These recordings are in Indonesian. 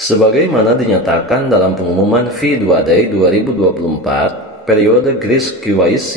Sebagaimana dinyatakan dalam pengumuman V2Day 2024, periode grace KYC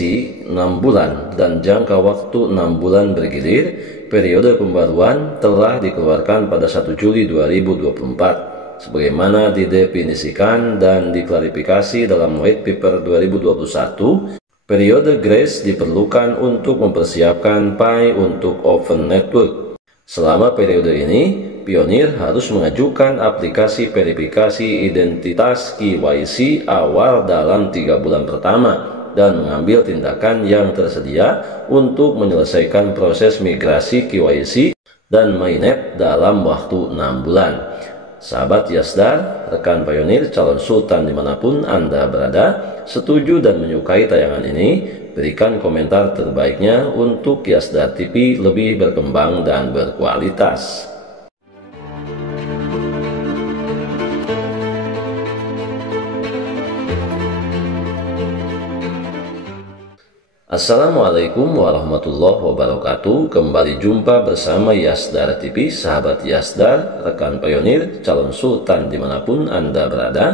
6 bulan dan jangka waktu 6 bulan bergilir, periode pembaruan telah dikeluarkan pada 1 Juli 2024, sebagaimana didefinisikan dan diklarifikasi dalam White Paper 2021. Periode grace diperlukan untuk mempersiapkan Pi untuk Open Network. Selama periode ini, Pionir harus mengajukan aplikasi verifikasi identitas KYC awal dalam 3 bulan pertama dan mengambil tindakan yang tersedia untuk menyelesaikan proses migrasi KYC dan mainnet dalam waktu 6 bulan. Sahabat Yasdar, rekan Pionir, calon sultan dimanapun Anda berada, setuju dan menyukai tayangan ini, berikan komentar terbaiknya untuk Yasdar TV lebih berkembang dan berkualitas. Assalamualaikum warahmatullahi wabarakatuh. Kembali jumpa bersama Yasdar TV, sahabat Yasdar, rekan Pionir, calon sultan dimanapun Anda berada.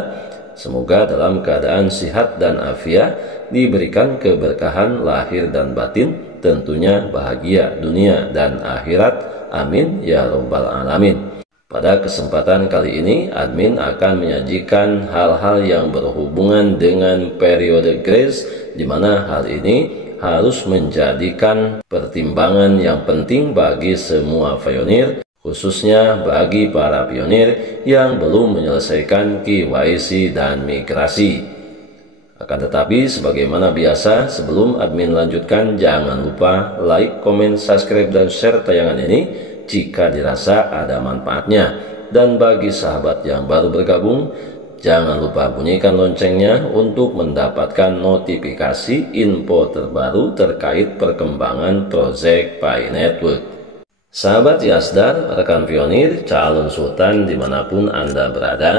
Semoga dalam keadaan sehat dan afiat, diberikan keberkahan lahir dan batin, tentunya bahagia dunia dan akhirat. Amin ya robbal alamin. Pada kesempatan kali ini, admin akan menyajikan hal-hal yang berhubungan dengan periode grace, di mana hal ini harus menjadikan pertimbangan yang penting bagi semua pionir, khususnya bagi para pionir yang belum menyelesaikan KYC dan migrasi. Akan tetapi, sebagaimana biasa, sebelum admin lanjutkan, jangan lupa like, komen, subscribe, dan share tayangan ini jika dirasa ada manfaatnya. Dan bagi sahabat yang baru bergabung, jangan lupa bunyikan loncengnya untuk mendapatkan notifikasi info terbaru terkait perkembangan proyek Pi Network. Sahabat Yasdar, rekan Pionir, calon sultan dimanapun Anda berada,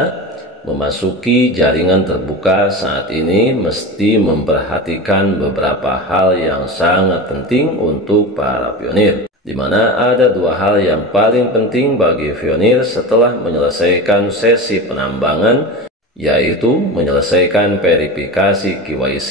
memasuki jaringan terbuka saat ini mesti memperhatikan beberapa hal yang sangat penting untuk para pionir, di mana ada dua hal yang paling penting bagi pionir setelah menyelesaikan sesi penambangan, yaitu menyelesaikan verifikasi KYC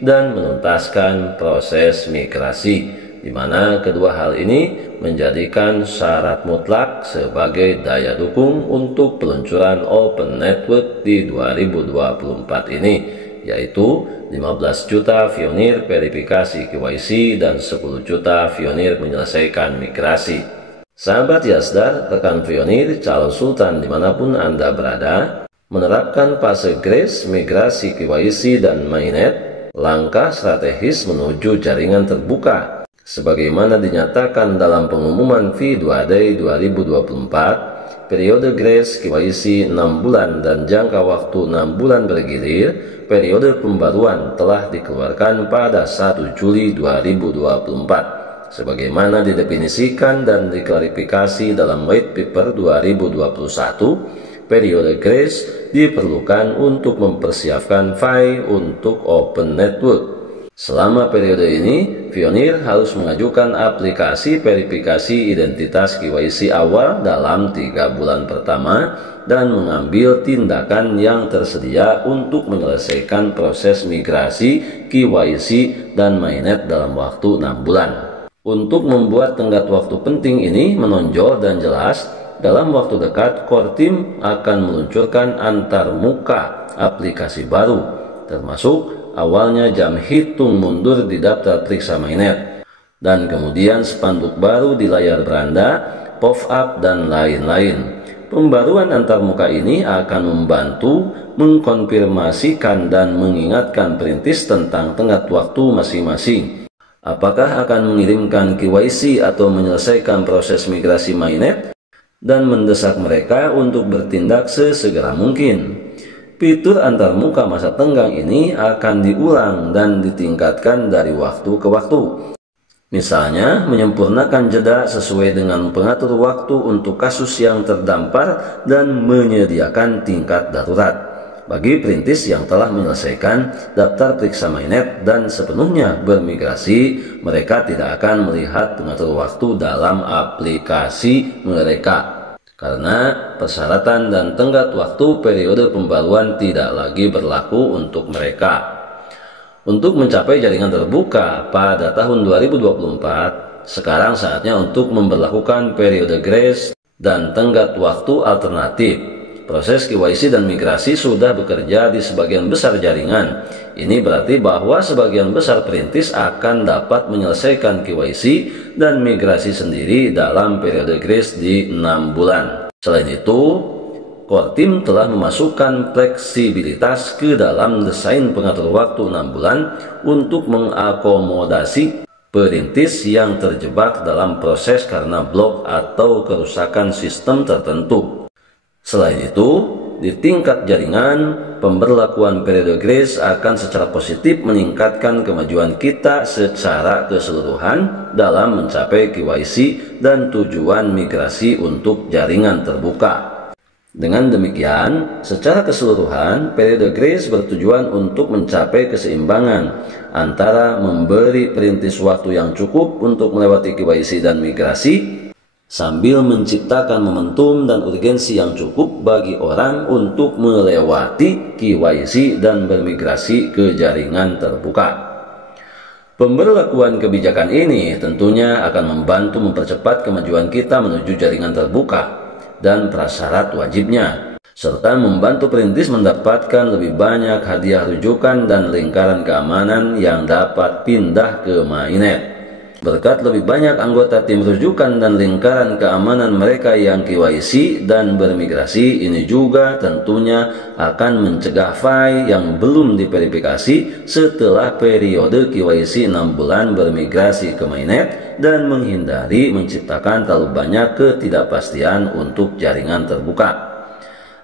dan menuntaskan proses migrasi, di mana kedua hal ini menjadikan syarat mutlak sebagai daya dukung untuk peluncuran Open Network di 2024 ini, yaitu 15 juta pionir verifikasi KYC dan 10 juta pionir menyelesaikan migrasi. Sahabat Yasdar, rekan pionir, calon sultan dimanapun Anda berada, menerapkan fase grace, migrasi KYC dan mainnet, langkah strategis menuju jaringan terbuka. Sebagaimana dinyatakan dalam pengumuman V2Day 2024, periode grace KYC 6 bulan dan jangka waktu 6 bulan bergilir, periode pembaruan telah dikeluarkan pada 1 Juli 2024. Sebagaimana didefinisikan dan diklarifikasi dalam White Paper 2021, periode grace diperlukan untuk mempersiapkan Pi untuk Open Network. Selama periode ini, pionir harus mengajukan aplikasi verifikasi identitas KYC awal dalam 3 bulan pertama dan mengambil tindakan yang tersedia untuk menyelesaikan proses migrasi KYC dan mainnet dalam waktu 6 bulan. Untuk membuat tenggat waktu penting ini menonjol dan jelas, dalam waktu dekat Core Team akan meluncurkan antarmuka aplikasi baru, termasuk awalnya jam hitung mundur di daftar periksa mainnet, dan kemudian spanduk baru di layar beranda, pop-up, dan lain-lain. Pembaruan antarmuka ini akan membantu mengkonfirmasikan dan mengingatkan perintis tentang tenggat waktu masing-masing. Apakah akan mengirimkan KYC atau menyelesaikan proses migrasi mainnet, dan mendesak mereka untuk bertindak sesegera mungkin. Fitur antarmuka masa tenggang ini akan diulang dan ditingkatkan dari waktu ke waktu. Misalnya, menyempurnakan jeda sesuai dengan pengatur waktu untuk kasus yang terdampar dan menyediakan tingkat darurat bagi perintis yang telah menyelesaikan daftar periksa mainnet dan sepenuhnya bermigrasi. Mereka tidak akan melihat pengatur waktu dalam aplikasi mereka. karena persyaratan dan tenggat waktu periode pembaruan tidak lagi berlaku untuk mereka. Untuk mencapai jaringan terbuka pada tahun 2024, sekarang saatnya untuk memberlakukan periode grace dan tenggat waktu alternatif. Proses KYC dan migrasi sudah bekerja di sebagian besar jaringan. Ini berarti bahwa sebagian besar perintis akan dapat menyelesaikan KYC dan migrasi sendiri dalam periode grace di 6 bulan. Selain itu, Core Team telah memasukkan fleksibilitas ke dalam desain pengatur waktu 6 bulan untuk mengakomodasi perintis yang terjebak dalam proses karena blok atau kerusakan sistem tertentu. Selain itu, di tingkat jaringan, pemberlakuan periode grace akan secara positif meningkatkan kemajuan kita secara keseluruhan dalam mencapai KYC dan tujuan migrasi untuk jaringan terbuka. Dengan demikian, secara keseluruhan, periode grace bertujuan untuk mencapai keseimbangan antara memberi perintis waktu yang cukup untuk melewati KYC dan migrasi, sambil menciptakan momentum dan urgensi yang cukup bagi orang untuk melewati KYC dan bermigrasi ke jaringan terbuka. Pemberlakuan kebijakan ini tentunya akan membantu mempercepat kemajuan kita menuju jaringan terbuka dan prasyarat wajibnya, serta membantu perintis mendapatkan lebih banyak hadiah rujukan dan lingkaran keamanan yang dapat pindah ke mainnet. Berkat lebih banyak anggota tim rujukan dan lingkaran keamanan mereka yang KYC dan bermigrasi, ini juga tentunya akan mencegah file yang belum diverifikasi setelah periode KYC 6 bulan bermigrasi ke mainnet dan menghindari menciptakan terlalu banyak ketidakpastian untuk jaringan terbuka.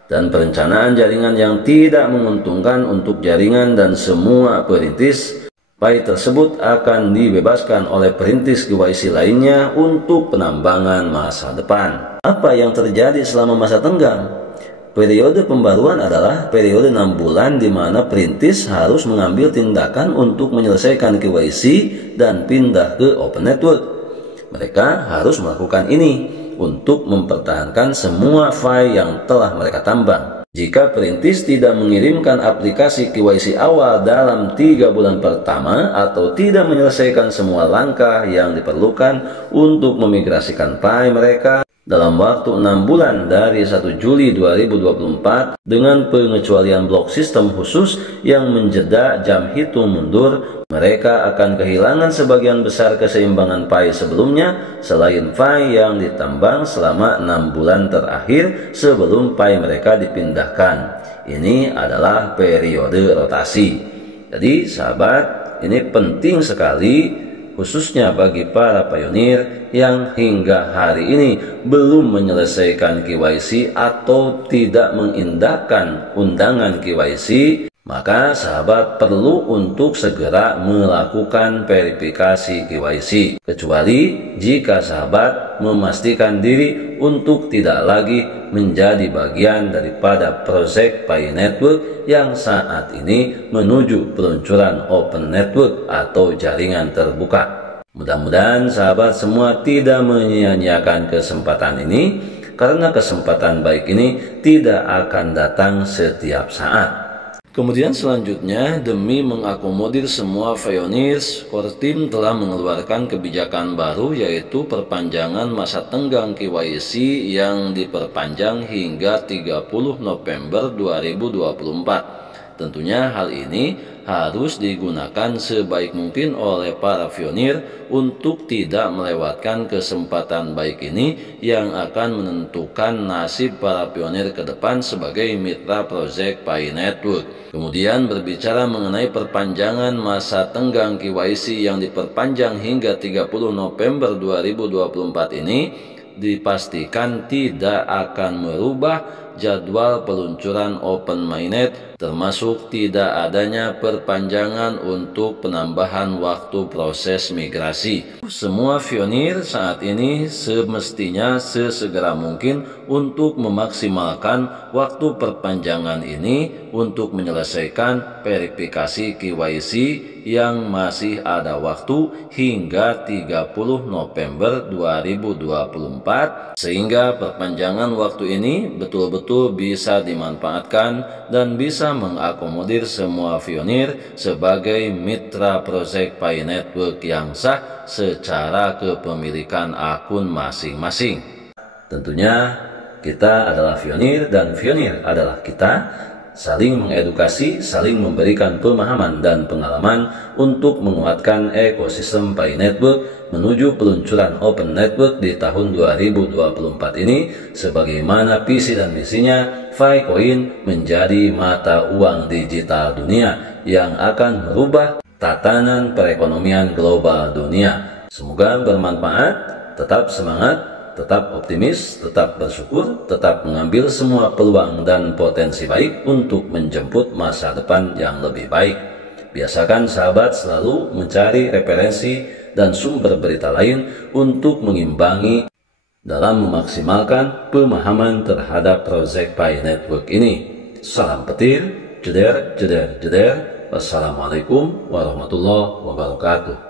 Dan perencanaan jaringan yang tidak menguntungkan untuk jaringan dan semua perintis. File tersebut akan dibebaskan oleh perintis KYC lainnya untuk penambangan masa depan. Apa yang terjadi selama masa tenggang? Periode pembaruan adalah periode 6 bulan di mana perintis harus mengambil tindakan untuk menyelesaikan KYC dan pindah ke Open Network. Mereka harus melakukan ini untuk mempertahankan semua file yang telah mereka tambang. Jika perintis tidak mengirimkan aplikasi KYC awal dalam 3 bulan pertama atau tidak menyelesaikan semua langkah yang diperlukan untuk memigrasikan file mereka dalam waktu 6 bulan dari 1 Juli 2024 dengan pengecualian blok sistem khusus yang menjeda jam hitung mundur, mereka akan kehilangan sebagian besar keseimbangan file sebelumnya selain file yang ditambang selama 6 bulan terakhir sebelum file mereka dipindahkan. Ini adalah periode rotasi. Jadi sahabat, ini penting sekali khususnya bagi para pionir yang hingga hari ini belum menyelesaikan KYC atau tidak mengindahkan undangan KYC, maka sahabat perlu untuk segera melakukan verifikasi KYC, kecuali jika sahabat memastikan diri untuk tidak lagi menjadi bagian daripada proyek Pi Network yang saat ini menuju peluncuran Open Network atau jaringan terbuka. Mudah-mudahan sahabat semua tidak menyia-nyiakan kesempatan ini, karena kesempatan baik ini tidak akan datang setiap saat. Kemudian selanjutnya, demi mengakomodir semua pioneers, Core Team telah mengeluarkan kebijakan baru, yaitu perpanjangan masa tenggang KYC yang diperpanjang hingga 30 November 2024. Tentunya hal ini harus digunakan sebaik mungkin oleh para pionir untuk tidak melewatkan kesempatan baik ini yang akan menentukan nasib para pionir ke depan sebagai mitra proyek Pi Network. Kemudian berbicara mengenai perpanjangan masa tenggang KYC yang diperpanjang hingga 30 November 2024 ini dipastikan tidak akan merubah jadwal peluncuran Open Mainnet, termasuk tidak adanya perpanjangan untuk penambahan waktu proses migrasi. Semua pionir saat ini semestinya sesegera mungkin untuk memaksimalkan waktu perpanjangan ini untuk menyelesaikan verifikasi KYC yang masih ada waktu hingga 30 November 2024, sehingga perpanjangan waktu ini betul-betul bisa dimanfaatkan dan bisa mengakomodir semua pionir sebagai mitra proyek Pi Network yang sah secara kepemilikan akun masing-masing. Tentunya kita adalah pionir dan pionir adalah kita, saling mengedukasi, saling memberikan pemahaman dan pengalaman untuk menguatkan ekosistem Pi Network menuju peluncuran Open Network di tahun 2024 ini, sebagaimana visi dan misinya Ficoin menjadi mata uang digital dunia yang akan merubah tatanan perekonomian global dunia. Semoga bermanfaat, tetap semangat, tetap optimis, tetap bersyukur, tetap mengambil semua peluang dan potensi baik untuk menjemput masa depan yang lebih baik. Biasakan sahabat selalu mencari referensi dan sumber berita lain untuk mengimbangi dalam memaksimalkan pemahaman terhadap proyek Pi Network ini. Salam petir, jeder, jeder, jeder. Wassalamualaikum warahmatullahi wabarakatuh.